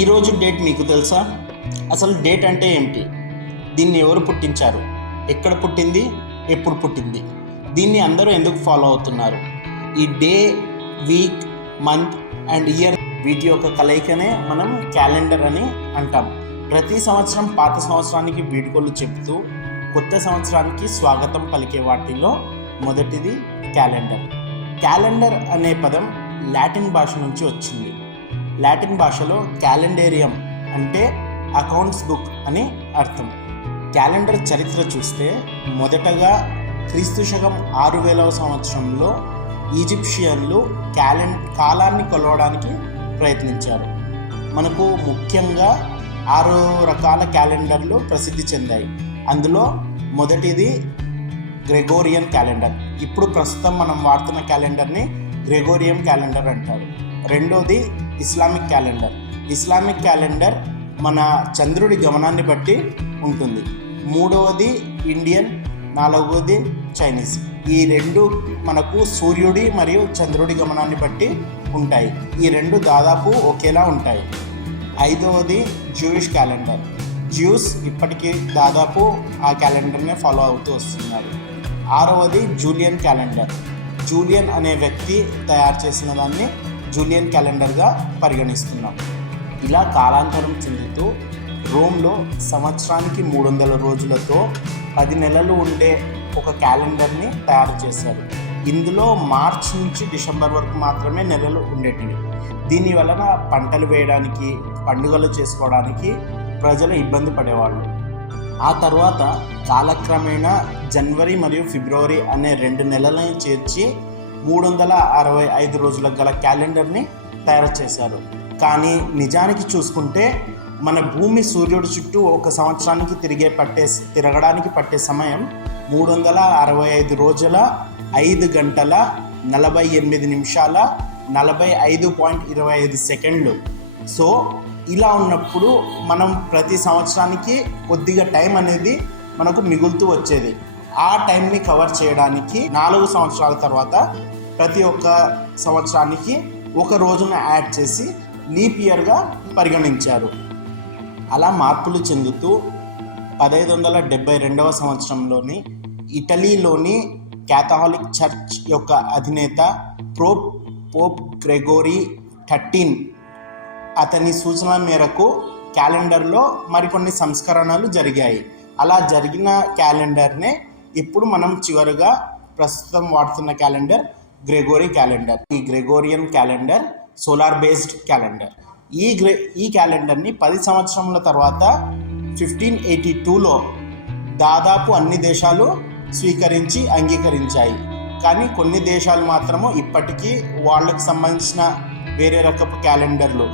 ఈరోజు డేట్ మీకు తెలుసా? అసలు డేట్ అంటే ఏమిటి? దీన్ని ఎవరు పుట్టించారు? ఎక్కడ పుట్టింది? ఎప్పుడు పుట్టింది? దీన్ని అందరూ ఎందుకు ఫాలో అవుతున్నారు? ఈ day, week, month and year వీటి యొక్క కలయికనే మనం క్యాలెండర్ అని అంటాం. ప్రతి సంవత్సరం పాత సంవత్సరానికి వీడ్కోలు చెబుతూ కొత్త సంవత్సరానికి స్వాగతం పలికే వాటిల్లో మొదటిది క్యాలెండర్. క్యాలెండర్ అనే పదం లాటిన్ భాష నుంచి వచ్చింది. లాటిన్ భాషలో క్యాలెండేరియం అంటే అకౌంట్స్ బుక్ అని అర్థం. క్యాలెండర్ చరిత్ర చూస్తే మొదటగా క్రీస్తు శకం 6000వ సంవత్సరంలో ఈజిప్షియన్లు కాలాన్ని కొలవడానికి ప్రయత్నించారు. మనకు ముఖ్యంగా 6 రకాల క్యాలెండర్లు ప్రసిద్ధి చెందాయి. అందులో మొదటిది గ్రెగోరియన్ క్యాలెండర్. ఇప్పుడు ప్రస్తుతం మనం వాడుతున్న క్యాలెండర్ని గ్రెగోరియన్ క్యాలెండర్ అంటారు. రెండోది ఇస్లామిక్ క్యాలెండర్. ఇస్లామిక్ క్యాలెండర్ మన చంద్రుడి గమనాన్ని బట్టి ఉంటుంది. మూడవది ఇండియన్, నాలుగవది చైనీస్. ఈ రెండు మనకు సూర్యుడి మరియు చంద్రుడి గమనాన్ని బట్టి ఉంటాయి. ఈ రెండు దాదాపు ఒకేలా ఉంటాయి. ఐదవది జూయిష్ క్యాలెండర్. జ్యూస్ ఇప్పటికీ దాదాపు ఆ క్యాలెండర్నే ఫాలో అవుతూ వస్తున్నారు. ఆరవది జూలియన్ క్యాలెండర్. జూలియన్ అనే వ్యక్తి తయారు చేసిన దాన్ని జూలియన్ క్యాలెండర్గా పరిగణిస్తున్నాం. ఇలా కాలాంతరం చెందుతూ రోమ్లో సంవత్సరానికి 300 రోజులతో 10 నెలలు ఉండే ఒక క్యాలెండర్ని తయారు చేశారు. ఇందులో మార్చ్ నుంచి డిసెంబర్ వరకు మాత్రమే నెలలు ఉండేటివి. దీని వలన పంటలు వేయడానికి, పండుగలు చేసుకోవడానికి ప్రజలు ఇబ్బంది పడేవాళ్ళు. ఆ తర్వాత కాలక్రమేణా జనవరి మరియు ఫిబ్రవరి అనే 2 నెలలను చేర్చి 365 రోజులకు గల క్యాలెండర్ని తయారు చేశారు. కానీ నిజానికి చూసుకుంటే మన భూమి సూర్యుడి చుట్టూ ఒక సంవత్సరానికి తిరగడానికి పట్టే సమయం 365 రోజుల 5 గంటల 48 నిమిషాల 45.25 సెకండ్లు. సో ఇలా ఉన్నప్పుడు మనం ప్రతి సంవత్సరానికి కొద్దిగా టైం అనేది మనకు మిగులుతూ వచ్చేది. ఆ టైంని కవర్ చేయడానికి 4 సంవత్సరాల తర్వాత ప్రతి ఒక్క సంవత్సరానికి ఒక రోజును యాడ్ చేసి లీప్ ఇయర్గా పరిగణించారు. అలా మార్పులు చెందుతూ 1572వ సంవత్సరంలోని ఇటలీలోని క్యాథలిక్ చర్చ్ యొక్క అధినేత పోప్ గ్రెగోరీ 13 అతని సూచన మేరకు క్యాలెండర్లో మరికొన్ని సంస్కరణలు జరిగాయి. అలా జరిగిన క్యాలెండర్నే ఇప్పుడు మనం చివరిగా ప్రస్తుతం వాడుతున్న క్యాలెండర్ గ్రెగోరీ క్యాలెండర్. ఈ Gregorian calendar solar based calendar. ఈ క్యాలెండర్ని 10 సంవత్సరముల తర్వాత 1582లో దాదాపు అన్ని దేశాలు స్వీకరించి అంగీకరించాయి. కానీ కొన్ని దేశాలు మాత్రము ఇప్పటికీ వాళ్ళకు సంబంధించిన వేరే రకపు క్యాలెండర్లు,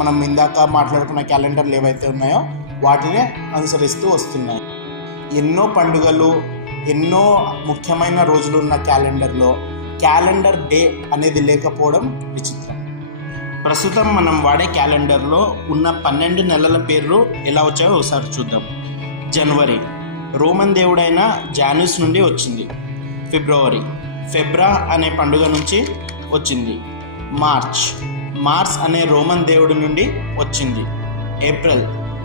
మనం ఇందాక మాట్లాడుకున్న క్యాలెండర్లు ఏవైతే ఉన్నాయో వాటినే అనుసరిస్తూ వస్తున్నాయి. ఎన్నో పండుగలు, ఎన్నో ముఖ్యమైన రోజులు ఉన్న క్యాలెండర్లో క్యాలెండర్ డే అనేది లేకపోవడం విచిత్రం. ప్రస్తుతం మనం వాడే క్యాలెండర్లో ఉన్న 12 నెలల పేర్లు ఎలా వచ్చాయో ఒకసారి చూద్దాం. జనవరి రోమన్ దేవుడైన జానస్ నుండి వచ్చింది. ఫిబ్రవరి ఫెబ్రా అనే పండుగ నుంచి వచ్చింది. మార్స్ అనే రోమన్ దేవుడి నుండి వచ్చింది.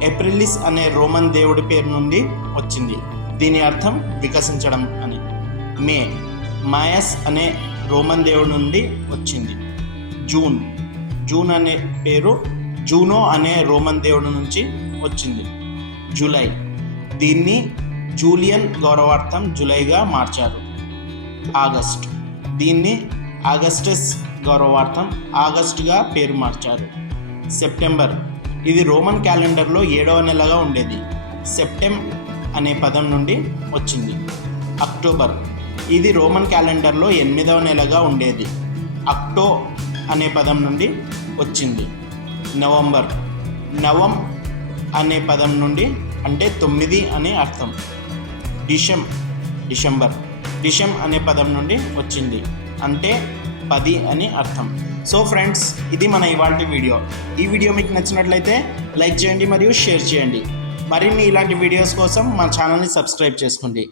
ఏప్రిలిస్ అనే రోమన్ దేవుడి పేరు నుండి వచ్చింది. దీని అర్థం వికసించడం అని. మాయస్ అనే రోమన్ దేవుడి నుండి వచ్చింది. జూన్ అనే పేరు జూనో అనే రోమన్ దేవుడి నుంచి వచ్చింది. జూలై దీన్ని జూలియన్ గౌరవార్థం జూలైగా మార్చారు. ఆగస్ట్ దీన్ని ఆగస్టస్ గౌరవార్థం ఆగస్టుగా పేరు మార్చారు. సెప్టెంబర్ ఇది రోమన్ క్యాలెండర్లో 7వ నెలగా ఉండేది. సెప్టెం అనే పదం నుండి వచ్చింది. అక్టోబర్ ఇది రోమన్ క్యాలెండర్లో 8వ నెలగా ఉండేది. అక్టో అనే పదం నుండి వచ్చింది. నవం అనే పదం నుండి అంటే 9 అని అర్థం. డిసెం అనే పదం నుండి వచ్చింది, అంటే 10 అని అర్థం. సో ఫ్రెండ్స్, ఇది మన ఇవాల్టి వీడియో. ఈ వీడియో మీకు నచ్చినట్లయితే లైక్ చేయండి మరియు షేర్ చేయండి. మరిన్ని ఇలాంటి వీడియోస్ కోసం మన ఛానల్ని సబ్స్క్రైబ్ చేసుకోండి.